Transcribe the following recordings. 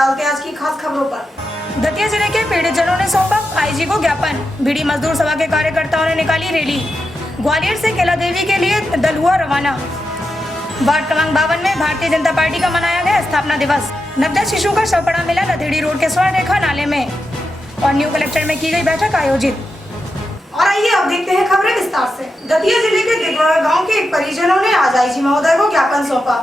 डालते हैं आज की खास खबरों पर। दतिया जिले के पीड़ित जनों ने सौंपा आईजी को ज्ञापन। बीड़ी मजदूर सभा के कार्यकर्ताओं ने निकाली रैली। ग्वालियर से कैला देवी के लिए दल हुआ रवाना। वार्ड क्रमांक 52 में भारतीय जनता पार्टी का मनाया गया स्थापना दिवस। नवजात शिशु का शव पड़ा मिला लथेड़ी रोड के स्वर्ण रेखा नाले में। और न्यू कलेक्टर में की गई बैठक आयोजित। और आइए अब देखते हैं खबरें विस्तार से। दतिया जिले के दिगवा गांव के एक परिजनों ने आज आईजी महोदय को ज्ञापन सौंपा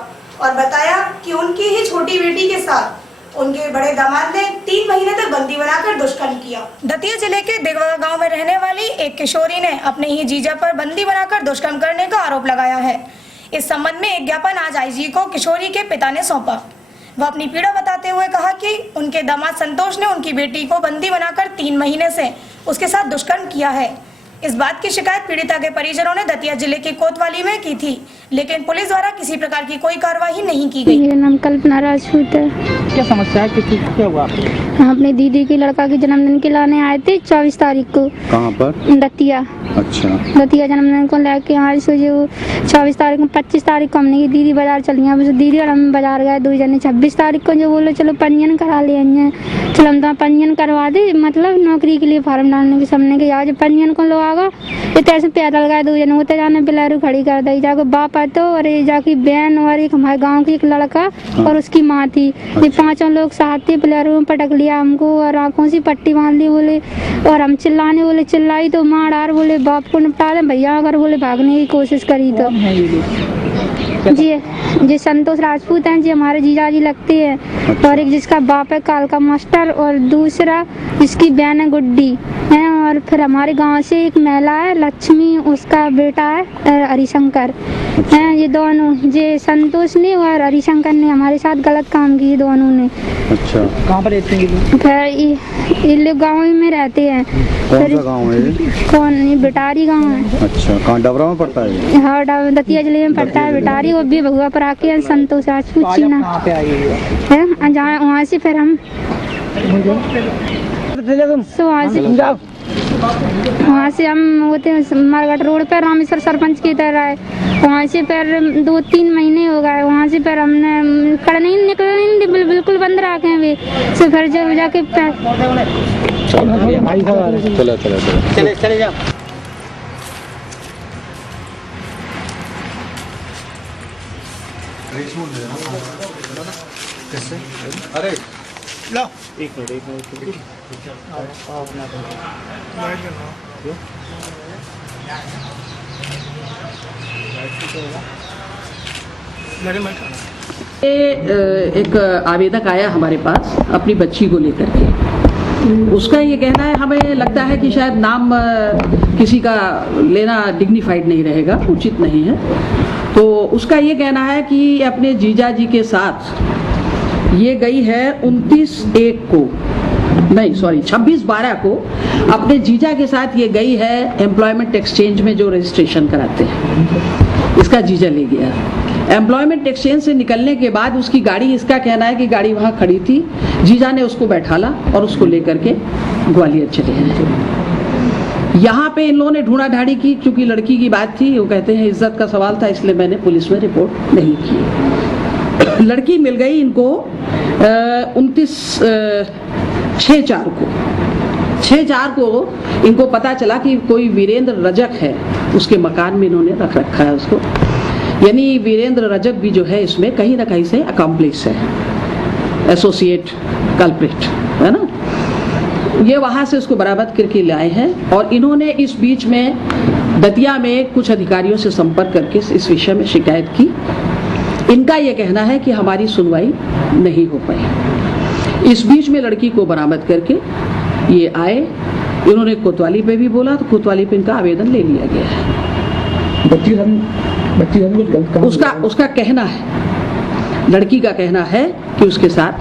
और बताया कि उनकी ही छोटी बेटी के साथ उनके बड़े दामाद ने 3 महीने तक बंदी बनाकर दुष्कर्म किया। दतिया जिले के दिगवा गांव में रहने वाली एक किशोरी ने अपने ही जीजा पर बंदी बनाकर दुष्कर्म करने का आरोप लगाया है। इस संबंध में एक ज्ञापन आज आईजी को किशोरी के पिता ने सौंपा। वह अपनी पीड़ा बताते हुए कहा कि उनके दामाद संतोष ने उनकी बेटी को बंदी बनाकर 3 महीने से उसके साथ दुष्कर्म किया है। इस बात की शिकायत पीड़िता के परिजनों ने दतिया जिले के कोतवाली में की थी, लेकिन पुलिस द्वारा किसी प्रकार की कोई कार्रवाई नहीं की गई। मेरा नाम कल्पना राजपूत है। क्या समस्या है? क्या हुआ? हम अपने दीदी के लड़का के जन्मदिन के लाने आए थे 24 तारीख को। कहाँ पर? दतिया। अच्छा। दतिया जन्मदिन को लेके यहाँ से जो 24 तारीख को 25 तारीख को हमने दीदी बाजार चली गई। दीदी और हम बाजार गए 2 जने। 26 तारीख को जो बोलो चलो पंजीयन करा ले आइए। चलो हम तो पंजीयन करवा दे, मतलब नौकरी के लिए फार्म डालने के सामने के आज पंजीयन को लो आगा इतने से पैदल गए 2 जने। होते जाने बिलारू खड़ी कर दी जाके बाप आते और जाकी बहन और एक हमारे गाँव की एक लड़का और उसकी माँ थी। ये 5 लोग साथ थे। बिलारू में पटक लिया हमको और आंखों से पट्टी बांध ली बोले। और हम चिल्लाने बोले, चिल्लाई तो मार डार बोले बाप को निपटा दे भैया। अगर बोले भागने की कोशिश करी तो जी संतोष राजपूत हैं जी, हमारे जीजा जी लगते हैं। और एक जिसका बाप है कालका मास्टर और दूसरा जिसकी बहन है गुड्डी है। और फिर हमारे गांव से एक महिला है लक्ष्मी, उसका बेटा है हरिशंकर हैं। ये दोनों जे संतोष ने और हरिशंकर ने हमारे साथ गलत काम किए दोनों ने। अच्छा। कहाँ पर रहते हैं? फिर ये लोग गाँव में रहते हैं। कौन सा गाँव है? ये बिटारी गाँव है। अच्छा। कहाँ डबरा में पड़ता है? हाँ दतिया जिले में पड़ता है बिटारी। वो भी भगवा पर आके संतोष राजपूत चीना है जहाँ। वहाँ से फिर हम वहाँ से हम होते हैं मारघाट रोड पर रामेश्वर सरपंच की तरह है। वहाँ से फिर 2-3 महीने हो गए। वहाँ से फिर हमने कड़ नहीं निकलने बिल्कुल बंद रखे हैं वे। से फिर जब जाके चले जाओ। अरे लो एक मिनट एक आवेदक आया हमारे पास अपनी बच्ची को लेकर के। उसका ये कहना है, हमें लगता है कि शायद नाम किसी का लेना डिग्निफाइड नहीं रहेगा, उचित नहीं है। तो उसका ये कहना है कि अपने जीजा जी के साथ ये गई है 26/12 को अपने जीजा के साथ ये गई है एम्प्लॉयमेंट एक्सचेंज में जो रजिस्ट्रेशन कराते हैं। इसका जीजा ले गया। एम्प्लॉयमेंट एक्सचेंज से निकलने के बाद उसकी गाड़ी, इसका कहना है कि गाड़ी वहाँ खड़ी थी, जीजा ने उसको बैठाला और उसको लेकर के ग्वालियर चले गए। यहाँ पे इन लोगों ने ढूंढा ढाड़ी की, क्योंकि लड़की की बात थी। वो कहते हैं इज्जत का सवाल था, इसलिए मैंने पुलिस में रिपोर्ट नहीं की। लड़की मिल गई इनको 6/4 को इनको पता चला कि कोई वीरेंद्र रजक है, उसके मकान में इन्होंने रख रखा है उसको। यानी वीरेंद्र रजक भी जो है इसमें कहीं ना कहीं से अकम्प्लिस है, एसोसिएट कल्प्रिट है ना। ये वहाँ से उसको बरामद करके लाए हैं। और इन्होंने इस बीच में दतिया में कुछ अधिकारियों से संपर्क करके इस विषय में शिकायत की। इनका ये कहना है कि हमारी सुनवाई नहीं हो पाई। इस बीच में लड़की को बरामद करके ये आए। इन्होंने कोतवाली पे भी बोला, तो कोतवाली पे इनका आवेदन ले लिया गया है। उसका कहना है, लड़की का कहना है कि उसके साथ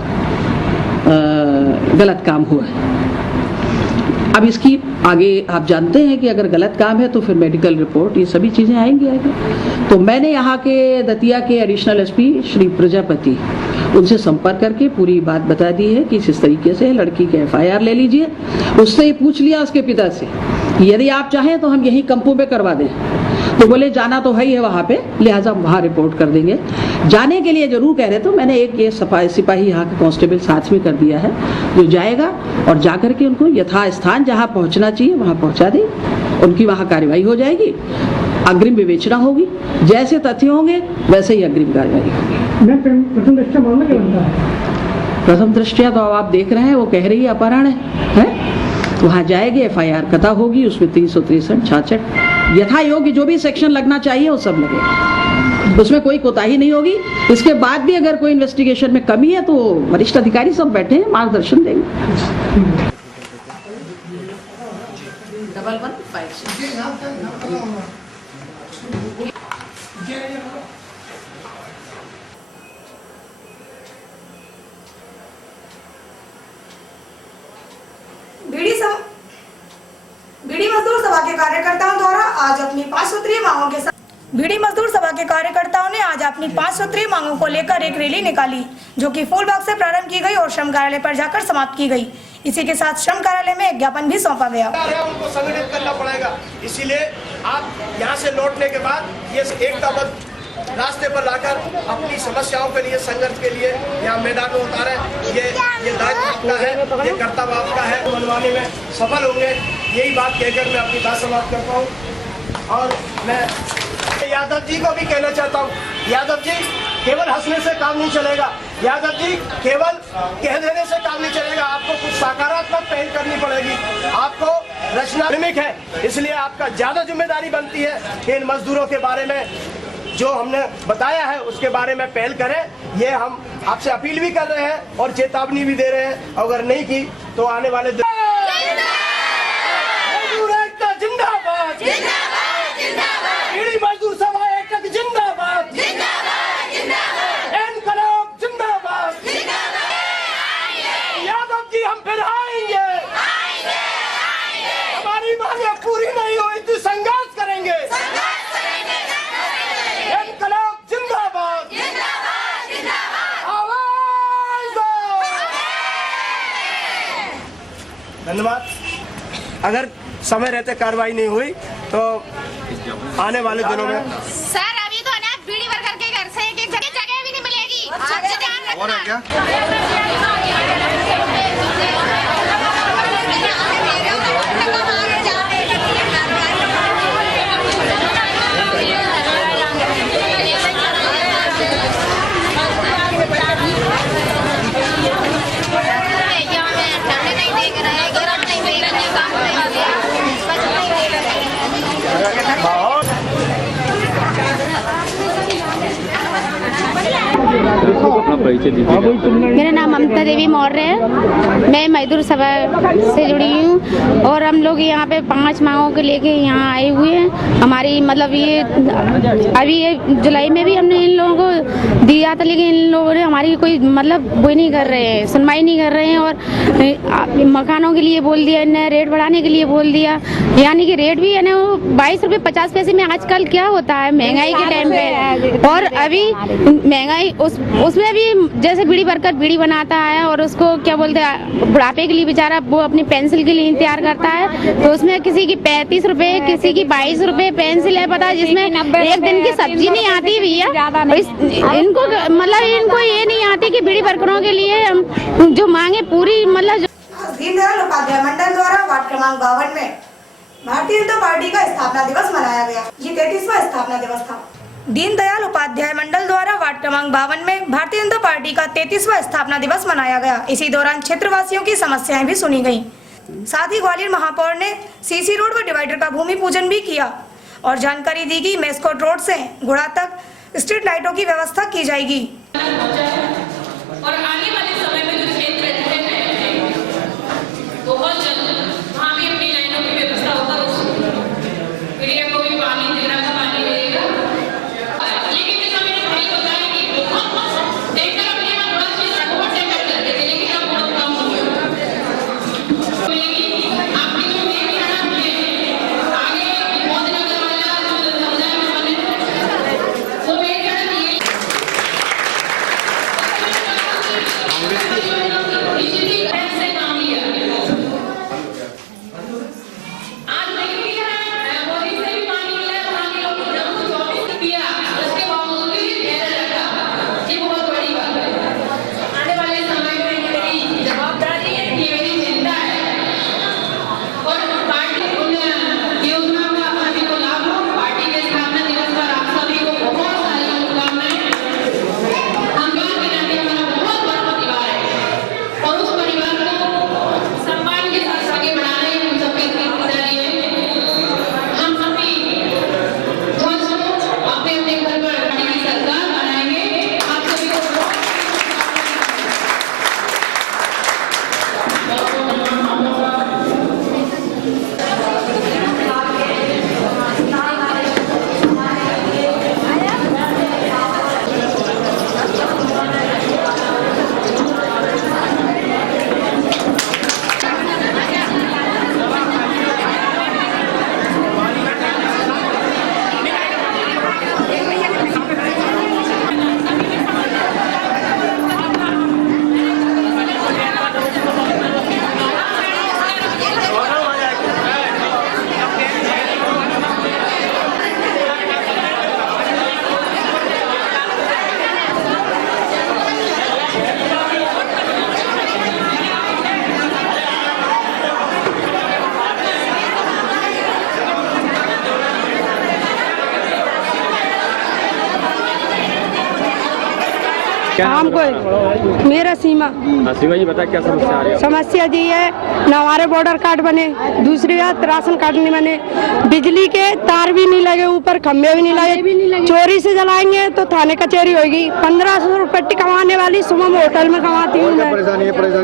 गलत काम हुआ है। अब इसकी आगे आप जानते हैं कि अगर गलत काम है तो फिर मेडिकल रिपोर्ट, ये सभी चीज़ें आएंगी आगे। तो मैंने यहाँ के दतिया के एडिशनल एसपी श्री प्रजापति, उनसे संपर्क करके पूरी बात बता दी है कि इस तरीके से लड़की के FIR ले लीजिए। उससे ही पूछ लिया उसके पिता से, यदि आप चाहें तो हम यहीं कंपू में करवा दें। तो बोले जाना तो है ही है वहाँ पे, लिहाजा हम वहाँ रिपोर्ट कर देंगे। जाने के लिए जरूर कह रहे, तो मैंने एक ये सिपाही यहाँ के कांस्टेबल साथ में कर दिया है, जो जाएगा और जाकर के उनको यथास्थान जहाँ पहुँचना चाहिए वहाँ पहुँचा दे, उनकी वहाँ कार्रवाई हो जाएगी, अग्रिम विवेचना होगी, जैसे तथ्य होंगे वैसे ही अग्रिम कार्रवाई होगी। प्रथम दृष्टया मामला क्या बनता है? प्रथम दृष्टया तो अब आप देख रहे हैं, वो कह रही है अपहरण है? वहाँ जाएगी, FIR कथा होगी, उसमें 363, 66 यथा योग्य जो भी सेक्शन लगना चाहिए वो सब लगेगा, उसमें कोई कोताही नहीं होगी। इसके बाद भी अगर कोई इन्वेस्टिगेशन में कमी है तो वरिष्ठ अधिकारी सब बैठे हैं, मार्गदर्शन देंगे। बीड़ी मजदूर सभा के कार्यकर्ताओं द्वारा आज अपनी 5 सूत्रीय मांगों के साथ बीड़ी मजदूर सभा के कार्यकर्ताओं ने आज अपनी 5 सूत्रीय मांगों को लेकर एक रैली निकाली, जो कि फूलबाग से प्रारंभ की गई और श्रम कार्यालय पर जाकर समाप्त की गई। इसी के साथ श्रम कार्यालय में एक ज्ञापन भी सौंपा गया। उनको संगठित करना पड़ेगा, इसीलिए आप यहाँ से लौटने के बाद ये एकताबद्ध रास्ते पर लाकर अपनी समस्याओं के लिए, संघर्ष के लिए यहाँ मैदान में उतारे। ये दायित्व आपका है, ये कर्तव्य आपका है, मनवाने में सफल होंगे। यही बात कहकर मैं अपनी बात समाप्त करता हूँ। और मैं यादव जी को भी कहना चाहता हूँ, यादव जी केवल हंसने से काम नहीं चलेगा, यादव जी केवल कह देने से काम नहीं चलेगा, आपको कुछ सकारात्मक पहल करनी पड़ेगी। आपको रचनात्मक है, इसलिए आपका ज्यादा जिम्मेदारी बनती है कि इन मजदूरों के बारे में जो हमने बताया है उसके बारे में पहल करें। ये हम आपसे अपील भी कर रहे हैं और चेतावनी भी दे रहे हैं, अगर नहीं की तो आने वाले जिंदाबाद, बीड़ी मजदूर सभा एकता जिंदाबाद, इनकलाब जिंदाबाद, यादव जी हम फिर आएंगे, हमारी मांगे पूरी नहीं हुई तो संघर्ष करेंगे। इनकलाब जिंदाबाद, आवाज दो। धन्यवाद। अगर समय रहते कार्रवाई नहीं हुई तो आने वाले दिनों में सर अभी तो ना बीड़ी वर्कर के घर से एक जगह भी नहीं मिलेगी। और है क्या? मेरा नाम ममता देवी मौर्य है, मैं मजदूर सभा से जुड़ी हूँ और हम लोग यहाँ पे 5 मांगों के लेके यहाँ आए हुए हैं। हमारी मतलब ये अभी ये जुलाई में भी हमने इन लोगों को दिया था, लेकिन इन लोगों ने हमारी कोई मतलब वो नहीं कर रहे हैं, सुनवाई नहीं कर रहे हैं और मकानों के लिए बोल दिया, इन्हें रेट बढ़ाने के लिए बोल दिया, यानी कि रेट भी है ना 22 रुपये 50 पैसे में आजकल क्या होता है महंगाई के टाइम पे। और अभी महंगाई उसमें भी जैसे बीड़ी वर्कर बीड़ी बनाता है और उसको क्या बोलते हैं बुढ़ापे के लिए बेचारा वो अपनी पेंसिल के लिए तैयार करता है, तो उसमें किसी की 35 रुपए किसी की 22 रुपए पेंसिल है, पता जिसमें एक दिन की सब्जी नहीं आती भैया। इनको मतलब इनको ये नहीं आती कि बीड़ी वर्करों के लिए हम जो मांगे पूरी मतलब दीनदयाल उपाध्याय मंडल द्वारा वार्ड क्रमांक 52 में भारतीय जनता पार्टी का स्थापना दिवस मनाया गया। ये 33वां स्थापना दिवस था। दीनदयाल उपाध्याय मंडल द्वारा वार्ड क्रमांक 52 में भारतीय जनता पार्टी का 33वां स्थापना दिवस मनाया गया। इसी दौरान क्षेत्रवासियों की समस्याएं भी सुनी गईं। साथ ही ग्वालियर महापौर ने सीसी रोड व डिवाइडर का भूमि पूजन भी किया और जानकारी दी कि मेस्कोट रोड से गुड़ा तक स्ट्रीट लाइटों की व्यवस्था की जाएगी। और आने वाले समय में जो क्षेत्र है बहुत जल्द वहाँ भी अपनी लाइनों की व्यवस्था होगा, मीडिया को भी पानी देना का पानी मिलेगा। लेकिन जैसा मैंने पहले बताया कि बहुत देखकर अपने यहाँ बड़ा क्षेत्र बहुत सेटअप करते थे, लेकिन अब बहुत कम हो गया। आपकी जो मेरी हालत में आगे बहुत नगर वाला जो समुदाय में बने वो मेरी हालत ये हमको मेरा सीमा सीमा जी बता क्या समस्या आ रही है? समस्या जी है ना हमारे बॉर्डर कार्ड बने, दूसरी बात राशन कार्ड नहीं बने, बिजली के तार भी नहीं लगे, ऊपर खम्भे भी नहीं लगे, चोरी से जलाएंगे तो थाने कचहरी होगी। 1500 रुपये कमाने वाली सुबह में होटल में कमाती हूँ मैं।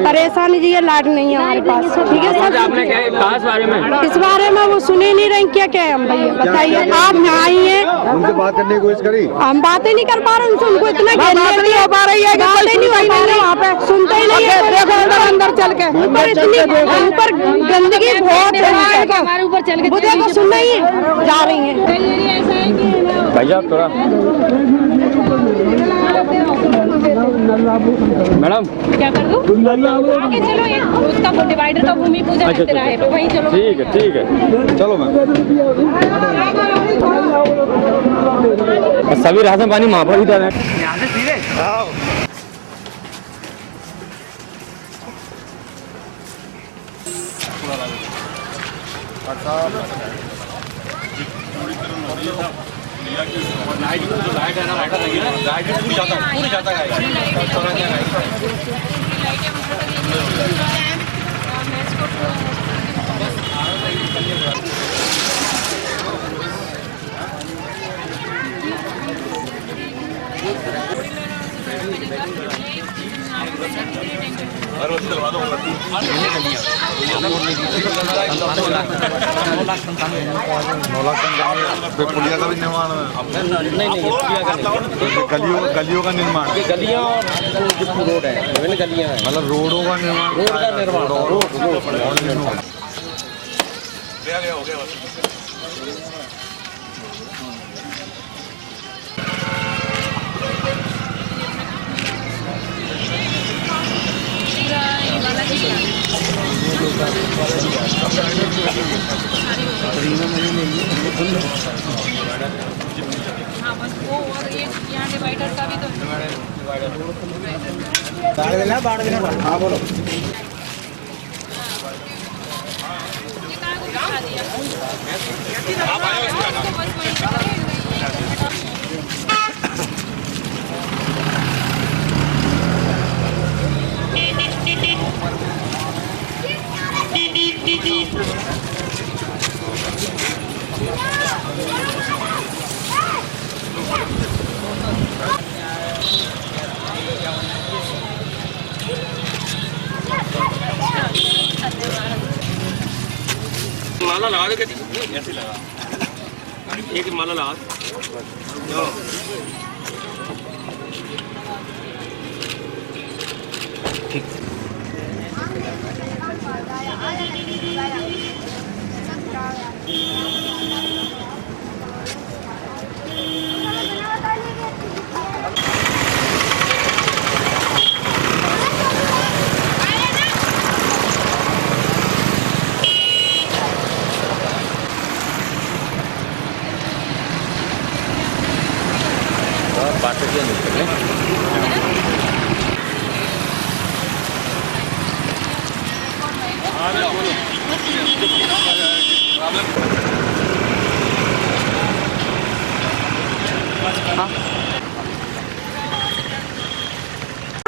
परेशानी जी है, लाइट नहीं है हमारे पास। ठीक है सर, आपने क्या इस बारे में? इस बारे में वो सुने नहीं रहे, क्या क्या है हम भैया बताइए। आप यहाँ आई हैं, उनसे बात करने की कोशिश करी, हम बातें नहीं कर पा रहे उनसे, उनको इतना बात नहीं हो पा रही है, बातें नहीं हो पा रही वहाँ पे, सुनते ही नहीं है। अंदर चल के ऊपर गंदगी बहुत है, हमारे ऊपर चल के बुद्धे को सुनना ही जा रही है। भैया थोड़ा मैडम क्या कर दूं? आगे चलो, ये उसका वो डिवाइडर का भूमि पूजन करते रहे, तो वहीं चलो। ठीक है चलो मैम। सभी राशन पानी वहाँ पर ही दे रहे हैं। लाइट है ना, लाइट पूरी जाता है। पुलिया का भी निर्माण गलियों का निर्माण, गलियाँ और रोड है, विभिन्न गलियाँ हैं, मतलब रोडों का निर्माण, रोड हाँ बोलो। माला लगा दो, ऐसे लगा एक माला लगा। ठीक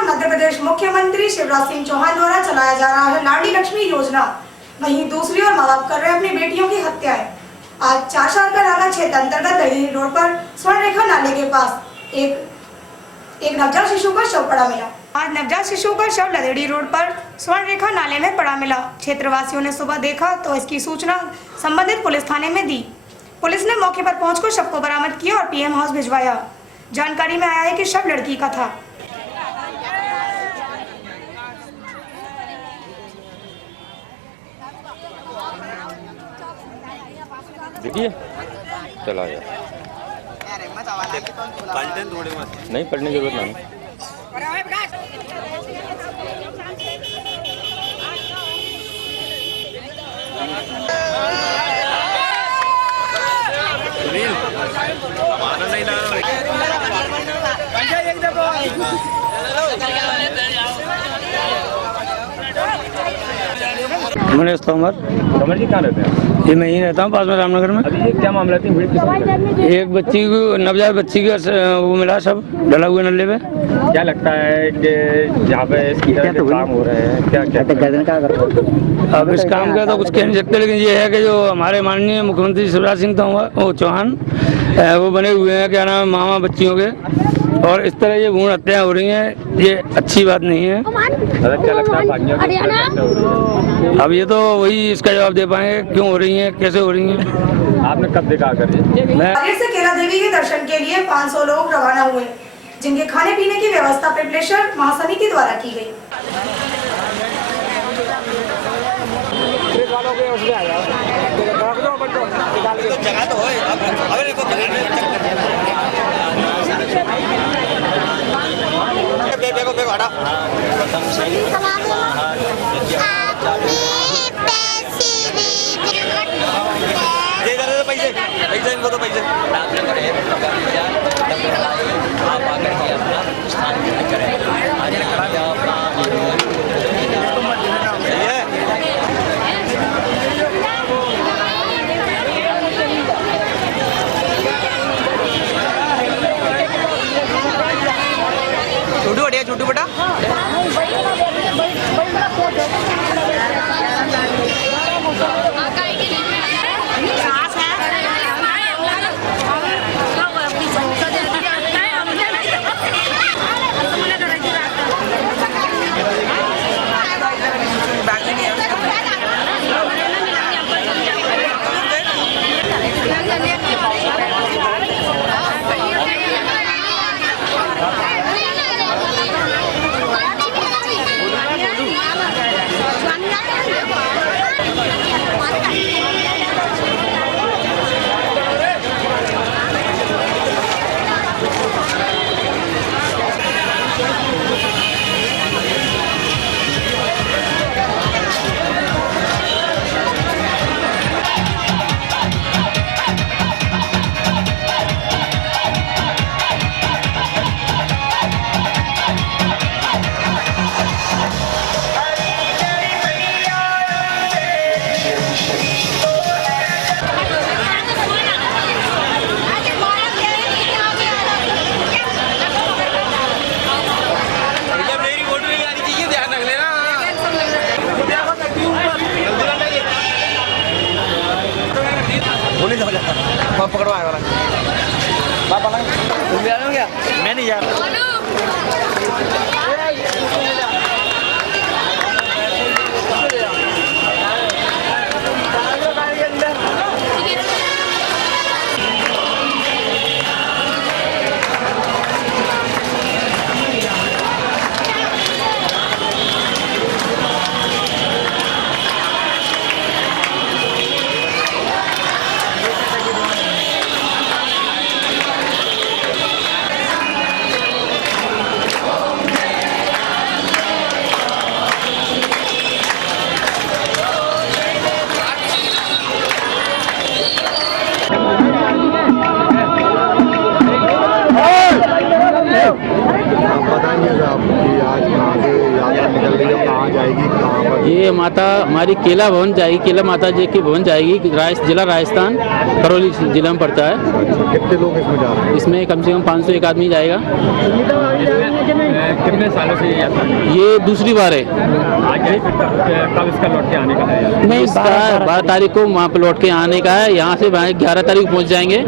मध्य प्रदेश मुख्यमंत्री शिवराज सिंह चौहान द्वारा चलाया जा रहा है लाडली लक्ष्मी योजना, वहीं दूसरी ओर माँ बाप कर रहे अपनी बेटियों की हत्याएं। आज चाशार का नाला क्षेत्र अंतर्गत दही रोड पर स्वर्ण रेखा नाले के पास एक नवजात शिशु का शव पड़ा मिला। आज नवजात शिशु का शव लदेड़ी रोड पर स्वर्ण रेखा नाले में पड़ा मिला। क्षेत्रवासियों ने सुबह देखा तो इसकी सूचना संबंधित पुलिस थाने में दी। पुलिस ने मौके पर पहुंचकर शव को बरामद किया और पीएम हाउस भिजवाया। जानकारी में आया है कि शव लड़की का था। देखिए चला गया, नहीं पढ़ने की जरूरत नहीं। गणेश तोमर। कमर जी कहाँ रहते हैं? ये मैं ही रहता हूँ पास में रामनगर में। अभी ये क्या मामला थी? भीड़ किसने? एक बच्ची को, नवजात बच्ची का वो मिला, सब डला हुआ नल्ले पे। क्या लगता है कि यहाँ पे इस तरह के काम हो रहे हैं, क्या क्या अब इस काम का तो कुछ कह नहीं सकते, लेकिन ये है कि जो हमारे माननीय मुख्यमंत्री शिवराज सिंह चौहान वो बने हुए हैं, क्या नाम है, मामा बच्चियों के, और इस तरह ये भ्रूण हत्या हो रही हैं, ये अच्छी बात नहीं है। क्या लगता है भाग्यों की हत्या हो रही है? अब ये तो वही इसका जवाब दे पाएंगे, क्यों हो रही हैं, कैसे हो रही हैं। आपने कब देखा कर? मैं ग्वालियर से केला देवी के दर्शन के लिए 500 लोग रवाना हुए, जिनके खाने पीने की व्यवस्था पिपलेश्वर महासमिति द्वारा की गई। पैसे इनको तो पैसे आप आकर के अपना स्थान ग्रहण करें। आज छोटू बढ़िया, छोटू बेटा पकड़वाए वाला मैं नहीं यार ये माता हमारी केला भवन जाएगी, केला माता जी की भवन जाएगी, जिला राजस्थान, करौली जिला में पड़ता है। कितने लोग इसमें जा रहे हैं? इसमें कम से कम 501 आदमी जाएगा। कितने सालों से ये यात्रा? ये दूसरी बार है। कब इसका लौट के आने का है? नहीं, इसका 12 तारीख को वहाँ पे लौट के आने का है। यहाँ से 11 तारीख पहुँच जाएंगे।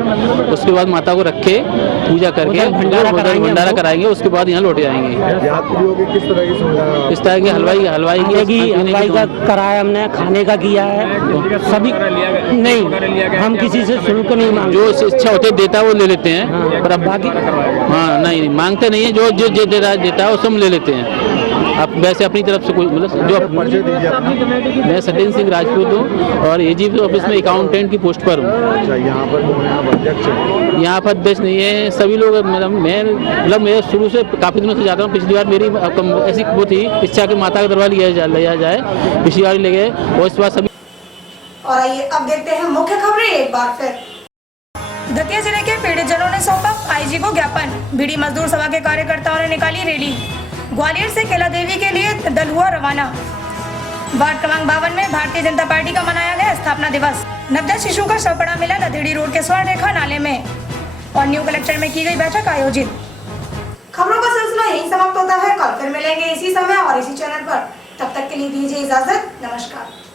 उसके बाद माता को रखे पूजा करके भंडारा कराएंगे, उसके बाद यहाँ लौट जाएंगे। यात्रियों की किस तरह की सुविधा? इस तरह की हलवाई का कराया, हमने खाने का किया है, सभी नहीं, हम किसी से शुल्क नहीं मांगते, जो इच्छा होती है देता है वो ले लेते हैं, पर अब बाकी हाँ नहीं मांगते नहीं है, जो जो देता है वो सब ले लेते हैं। आप वैसे अपनी तरफ से कोई मतलब जो मैं सचिन सिंह राजपूत हूँ और एजीपी ऑफिस में अकाउंटेंट की पोस्ट पर हूँ। यहाँ पर अध्यक्ष नहीं है, सभी लोग मतलब मैं शुरू से काफ़ी दिनों से जाता हूँ। पिछली बार मेरी ऐसी वो थी इच्छा कि माता का दरबार लिया जाए, पिछली बार ले गए और इस बार सभी। और आइए अब देखते हैं मुख्य खबरें एक बार फिर। दतिया जिले के पीड़ित जनों ने सौंपा आईजी को ज्ञापन। बीड़ी मजदूर सभा के कार्यकर्ताओं ने निकाली रैली। ग्वालियर से केला देवी के लिए दल हुआ रवाना। वार्ड क्रमांक 52 में भारतीय जनता पार्टी का मनाया गया स्थापना दिवस। नवजात शिशु का शव पड़ा मिला लधेड़ी रोड के स्वर्ण रेखा नाले में और न्यू कलेक्टर में की गई बैठक आयोजित। खबरों का सिलसिला यहीं समाप्त होता है। कल फिर मिलेंगे इसी समय और इसी चैनल पर। तब तक के लिए दीजिए इजाजत। नमस्कार।